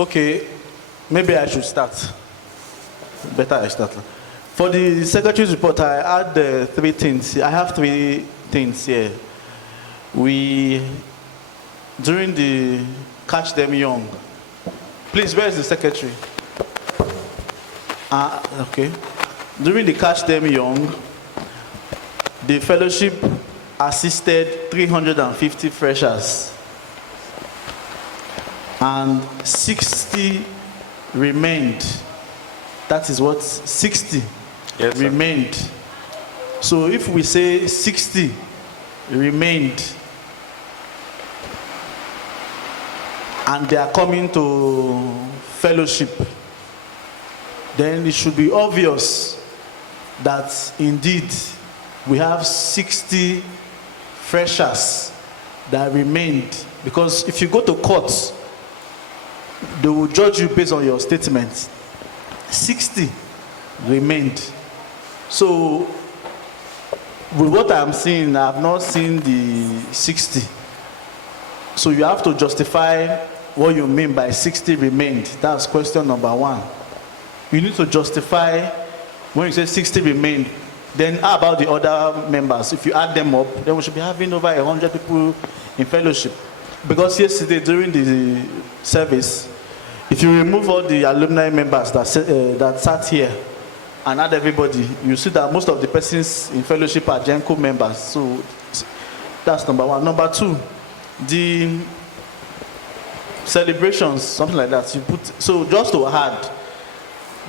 Okay, maybe I should start. Better I start. For the secretary's report, I add three things. I have three things here. During the Catch Them Young, please, where is the secretary? Okay. During the Catch Them Young, the fellowship assisted 350 freshers and 60 remained. That is what 60 yes, remained. So if we say 60 remained and they are coming to fellowship, then it should be obvious that indeed we have 60 freshers that remained, because if you go to court, they will judge you based on your statement. 60 remained. So with what I'm seeing, I have not seen the 60. So you have to justify what you mean by 60 remained. That's question number one. You need to justify when you say 60 remained. Then how about the other members? If you add them up, then we should be having over 100 people in fellowship. Because yesterday during the service, if you remove all the alumni members that sat here and add everybody, you see that most of the persons in fellowship are GENCO members. So that's number one. Number two, the celebrations, something like that. So just to add,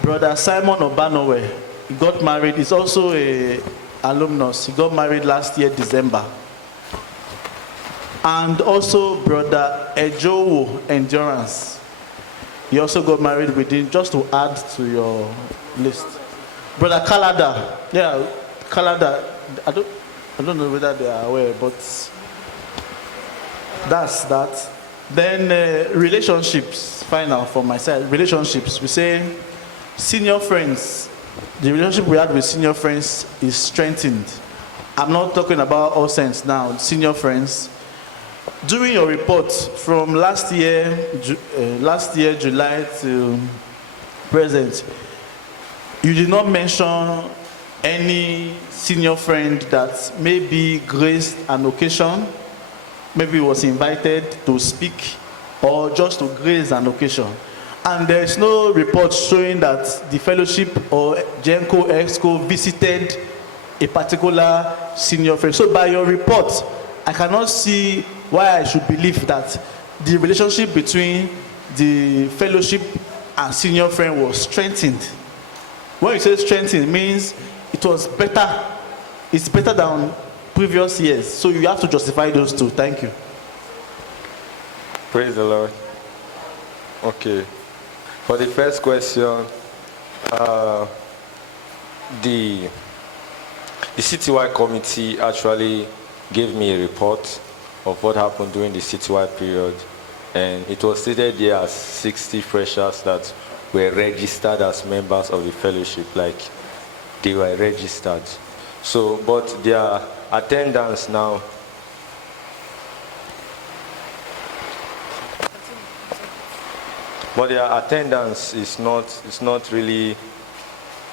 Brother Simon Obanowe, he got married. He's also a alumnus. He got married last year, December. And also Brother Ejowo Endurance. He also got married within, just to add to your list. Brother Kalada, yeah, Kalada, I don't know whether they are aware, but that's that. Then relationships, final for my side, relationships. We say senior friends, the relationship we had with senior friends is strengthened. I'm not talking about all sense now, senior friends. During your report from last year July to present, you did not mention any senior friend that maybe graced an occasion, maybe was invited to speak or just to grace an occasion. And there is no report showing that the fellowship or GENCO EXCO visited a particular senior friend. So by your report, I cannot see why I should believe that the relationship between the fellowship and senior friend was strengthened. When you say strengthened, it means it was better. It's better than previous years. So you have to justify those two. Thank you. Praise the Lord. Okay. For the first question, the citywide committee actually gave me a report of what happened during the citywide period, and it was stated there as 60 freshers that were registered as members of the fellowship, like they were registered. So, but their attendance now, but their attendance is not really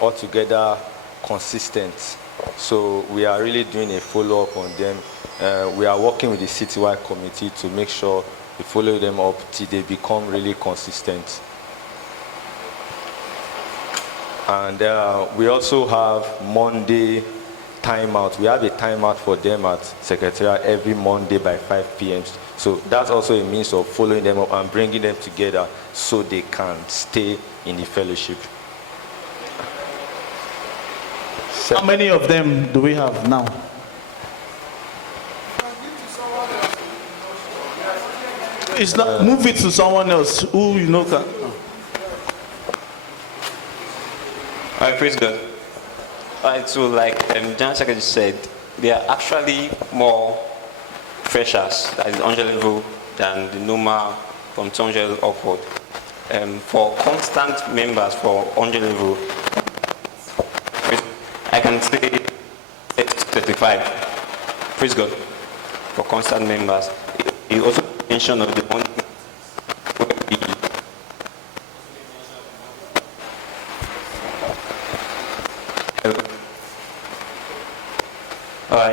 altogether consistent. So we are really doing a follow-up on them. We are working with the citywide committee to make sure we follow them up till they become really consistent. And we also have Monday timeout. We have a timeout for them at Secretariat every Monday by 5 p.m. So that's also a means of following them up and bringing them together so they can stay in the fellowship. How many of them do we have now? It's not, move it to someone else who you know can. All right, praise God. All right, so like General Secretary said, there are actually more freshers at the 100 level than the normal from 200 upward. For constant members for 100 level, I can say 35. Praise God. For constant members. He also mentioned of the one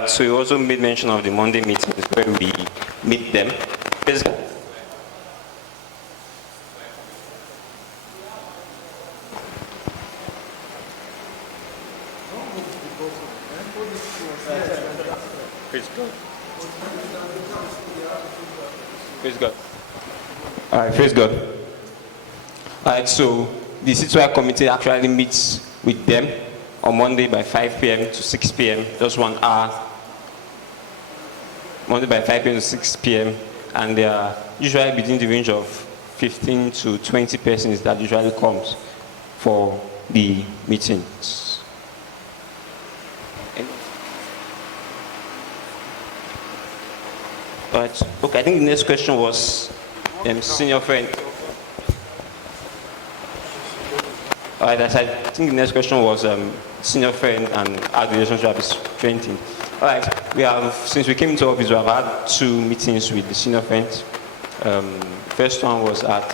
So you also made mention of the Monday meetings where we meet them. Praise God. Praise God. All right, praise God. All right, so the CTY committee actually meets with them on Monday by 5 p.m. to 6 p.m., just 1 hour. Monday by 5 p.m. to 6 p.m. And they are usually within the range of 15 to 20 persons that usually comes for the meetings. All right. Okay, I think the next question was senior friend. All right, I think the next question was senior friend and how the relationship is strengthened. All right, since we came into office, we have had 2 meetings with the senior friends. First one was at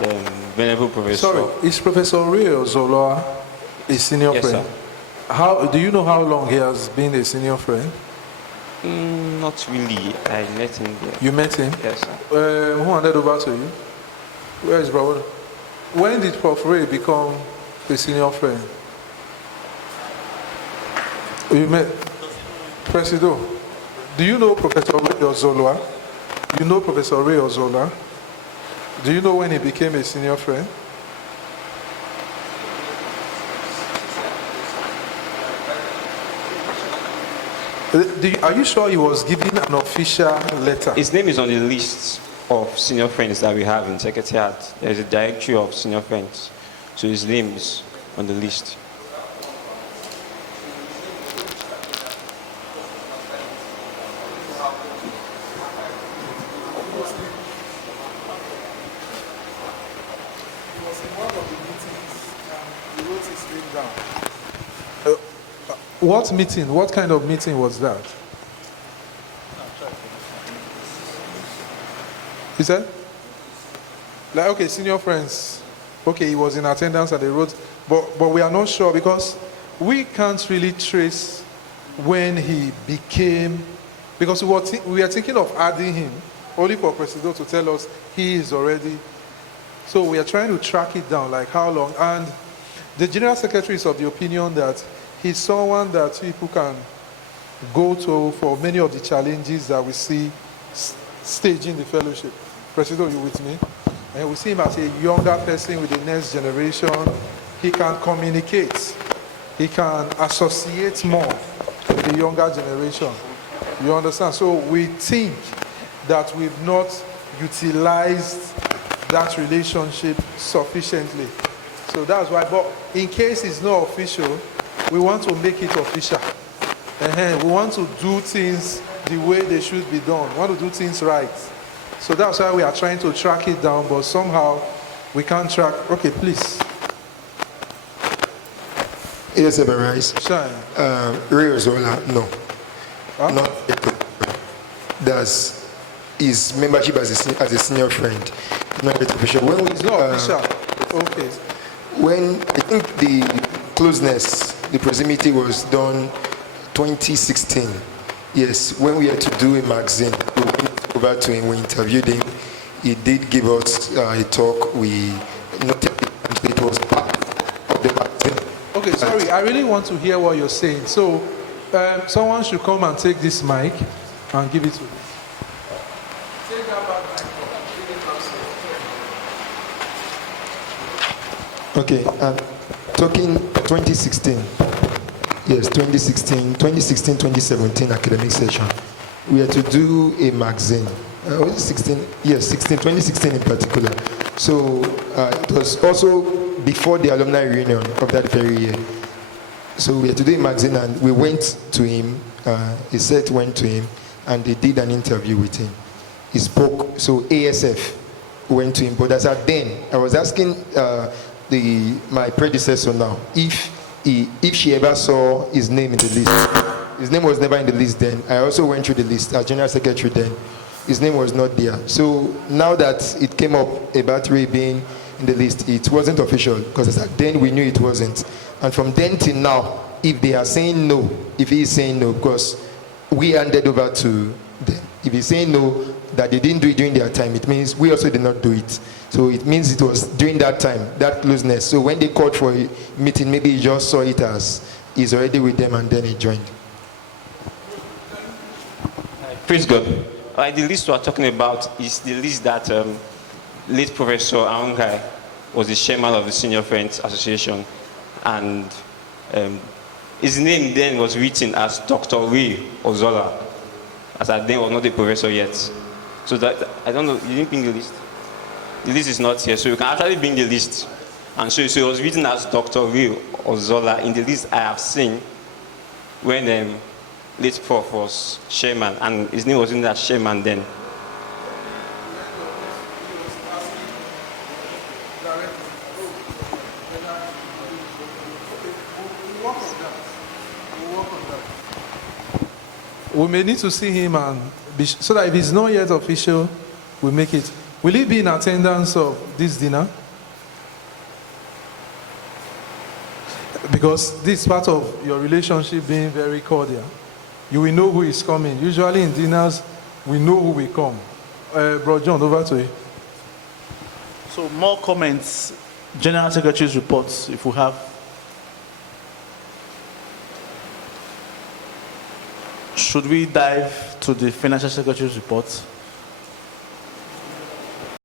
Venerable Professor. Sorry, is Professor Ray Ozoloa a senior Yes, friend? sir. Do you know how long he has been a senior friend? Not really. I met him there. You met him? Yes, sir. Who handed over to you? Where is Brother? When did Prof. Ray become a senior friend? You met Presido. Do you know Professor Ray Ozoloa? You know Professor Ray Ozoloa? Do you know when he became a senior friend? Are you sure he was given an official letter? His name is on the list of senior friends that we have in Secretariat. There's a directory of senior friends. So his name is on the list. What meeting? What kind of meeting was that? He said? Like, okay, senior friends. Okay, he was in attendance at the road, but we are not sure because we can't really trace when he became, because we are thinking of adding him only for Presido to tell us he is already. So we are trying to track it down, like how long. And the General Secretary is of the opinion that he's someone that people can go to for many of the challenges that we see staging the fellowship. Presido, you with me? And we see him as a younger person with the next generation. He can communicate. He can associate more with the younger generation. You understand? So we think that we've not utilized that relationship sufficiently. So that's why, but in case it's not official, we want to make it official. We want to do things the way they should be done. We want to do things right. So that's why we are trying to track it down, but somehow we can't track. Okay, please. Yes, Everrise. Shine. Ray Ozola, no. Huh? Not that's his membership as a senior friend. Not yet official. When we, It's not official. Okay. When I think the closeness, the proximity was done 2016. Yes, when we had to do a magazine, we went over to him, we interviewed him. He did give us a talk. We noted it was part of the magazine. Okay, sorry, I really want to hear what you're saying. So, someone should come and take this mic and give it to me. Take that back mic. Okay, talking 2016. Yes, 2016-2017 academic session. We had to do a magazine. Was it 16? Yes, 2016 in particular. So it was also before the alumni reunion of that very year. So we had to do a magazine and we went to him. His set went to him and they did an interview with him. He spoke, so ASF went to him. But as at then, I was asking my predecessor now if she ever saw his name in the list. His name was never in the list then. I also went through the list as General Secretary then. His name was not there. So now that it came up about Ray being in the list, it wasn't official because then we knew it wasn't. And from then till now, if they are saying no, if he is saying no, because we handed over to them. If he's saying no, that they didn't do it during their time, it means we also did not do it. So it means it was during that time, that closeness. So when they called for a meeting, maybe he just saw it as he's already with them and then he joined. Praise God. The list we are talking about is the list that late Professor Aongai was the chairman of the Senior Friends Association, and his name then was written as Dr. Ray Ozola, as I then was not a professor yet. So that, I don't know, you didn't bring the list? The list is not here, so you can actually bring the list. And so it was written as Dr. Ray Ozola in the list I have seen when late Prof was chairman, and his name was in that chairman then. We may need to see him and so that if it's not yet official, we make it. Will he be in attendance of this dinner? Because this is part of your relationship being very cordial. You will know who is coming. Usually in dinners, we know who will come. Bro John, over to you. So more comments, General Secretary's reports, if we have. Should we dive to the Financial Secretary's report?